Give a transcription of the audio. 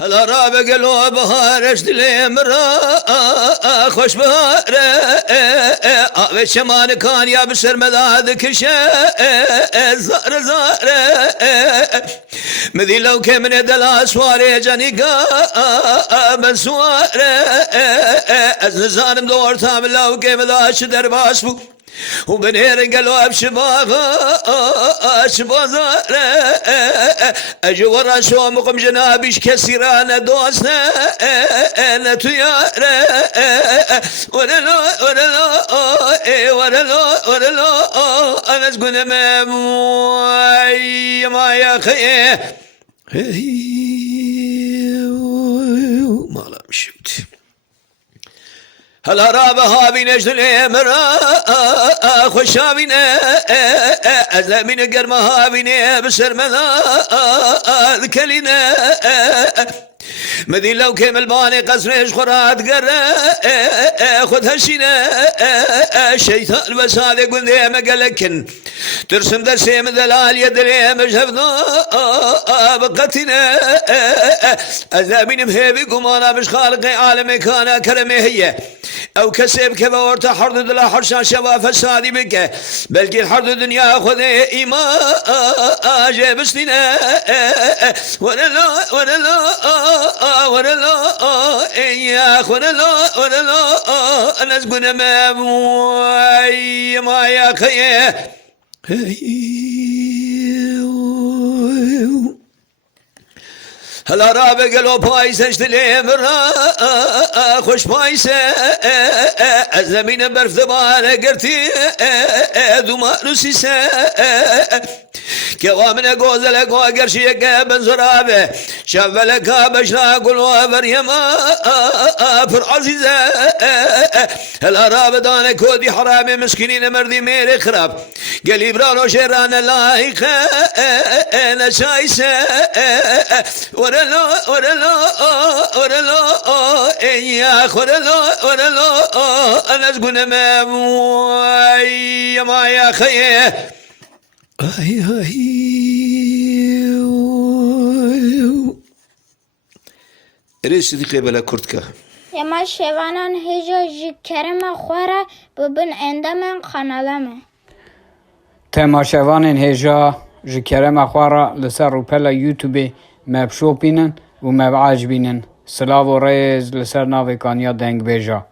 هلا رابق لو بهارش دلیم را خوش بهاره آوه شمان کان یا بسر مداد کشه زار زاره مدی لو که من دل سواره جانیگا من سواره از نزانم دور تام لو که مداش در باش بو و بنهرن قلوب شبازاره اجو ورا شو مقم جنابيش كسيران دوسنا نتياره ورلو انا تقول ما يا خي ما لا مشوت هلا رابا هابين اجدل امرا خوشابين ازلامين قرم هابين بسر مذا ذكلنا مدي لو كم الباني قصريش خرات قرا خذ هالشينا الشيطان بس هذا يقول ذي ما قالكن ترسم درسيم دلال يدري مجهبنا بقتنا أذابين مهيبكم أنا مش خالق عالمي كان كرمي هي أو كسب كبورت حرد دلا حرشان شباب فسادي بك بلكي الحرد الدنيا خذ إيمان جابسنا ولا يا ولا أنا أقول ما يا خي هلا رابق لو بايس اشتلي مرا خوش بايس الزمين برف دبانه قرتي دوما نسيسه كوامنا غوزل غو قرشي قبن زرابه شفلك بشنا قلوا مريما فر عزيزه هلا رابدان كودي حرامي مسكينين مردي ميري خراب قلي برانو شيران لايقه انا شايسه ورلو يا ورلو انا تقول ما يا خي ريش دقيقة بلا كرتكا يما شوانان هجا جي كرم خوارا ببن اندامن خانالامه تماشاوان هجا جي كرم خوارا لسر روپلا يوتيوب مبشوپينن و مبعاجبينن سلاو و ريز لسر ناوي كانيا دنگ بيجا